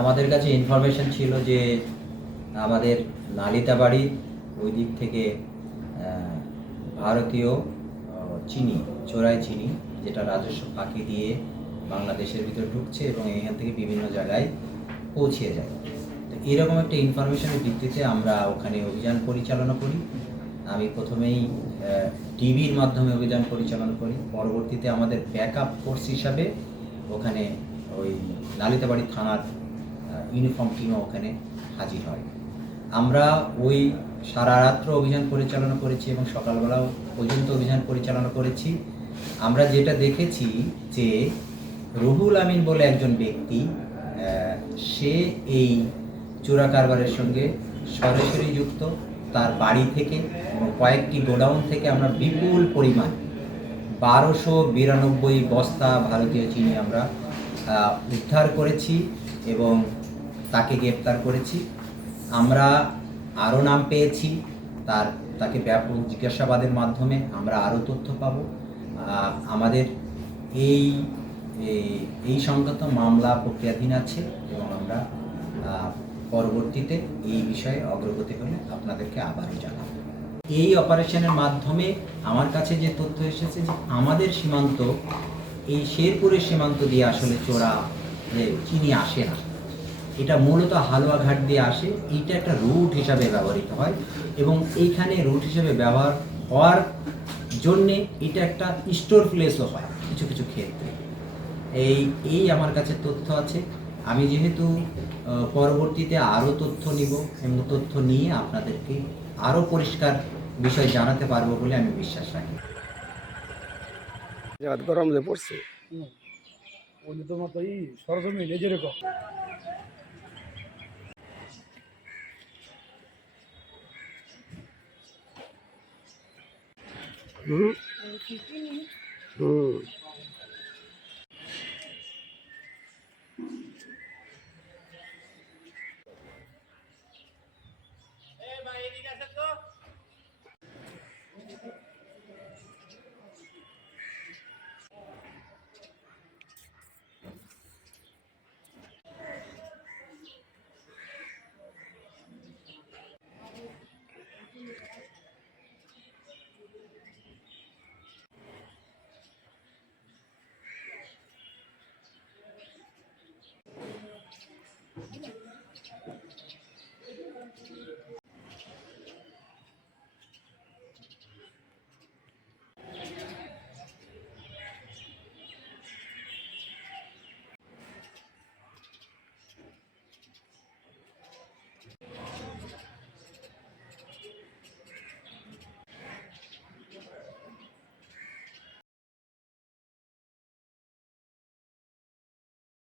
আমাদের কাছে ইনফরমেশন ছিল যে আমাদের নালিতাবাড়ির ওই দিক থেকে ভারতীয় চিনি, চোরাই চিনি, যেটা রাজস্ব ফাঁকি দিয়ে বাংলাদেশের ভিতর ঢুকছে এবং এখান থেকে বিভিন্ন জায়গায় পৌঁছে যায়। তো এরকম একটা ইনফরমেশনের ভিত্তিতে আমরা ওখানে অভিযান পরিচালনা করি। আমি প্রথমেই টিভির মাধ্যমে অভিযান পরিচালনা করি। পরবর্তীতে আমাদের ব্যাকআপ ফোর্স হিসাবে ওখানে ওই লালিতাবাড়ি থানার ইউনিফর্ম টিমও ওখানে হাজির হয়। আমরা ওই সারা রাত্র অভিযান পরিচালনা করেছি এবং সকালবেলাও পর্যন্ত অভিযান পরিচালনা করেছি। আমরা যেটা দেখেছি যে রুহুল আমিন বলে একজন ব্যক্তি সে এই চোরা কারবারের সঙ্গে সরাসরি যুক্ত। তার বাড়ি থেকে এবং কয়েকটি গোডাউন থেকে আমরা বিপুল পরিমাণ বারোশো বিরানব্বই বস্তা ভারতীয় চিনি আমরা উদ্ধার করেছি এবং তাকে গ্রেপ্তার করেছি। আমরা আরও নাম পেয়েছি, তার, তাকে ব্যাপক জিজ্ঞাসাবাদের মাধ্যমে আমরা আরও তথ্য পাব। আমাদের এই এই- সংক্রান্ত মামলা প্রক্রিয়াধীন আছে এবং আমরা পরবর্তীতে এই বিষয়ে অগ্রগতি হলে আপনাদেরকে আবারও জানাব। এই অপারেশনের মাধ্যমে আমার কাছে যে তথ্য এসেছে যে আমাদের সীমান্ত, এই শেরপুরের সীমান্ত দিয়ে আসলে চোরা চিনি আসে না। এটা মূলত হালুয়াঘাট দিয়ে আসে। এইটা একটা রুট হিসাবে ব্যবহৃত হয় এবং এইখানে রুট হিসাবে ব্যবহার হওয়ার জন্যে এটা একটা স্টোর প্লেসও হয় কিছু কিছু ক্ষেত্রে। এই এই আমার কাছে তথ্য আছে। আমি যেহেতু পরবর্তীতে আরও তথ্য নিব এবং তথ্য নিয়ে আপনাদেরকে আরও পরিষ্কার বিষয় জানাতে পারব বলে আমি বিশ্বাস রাখি। গরম যে পড়ছে। সরজমিন যেরকম। 嗯。嗯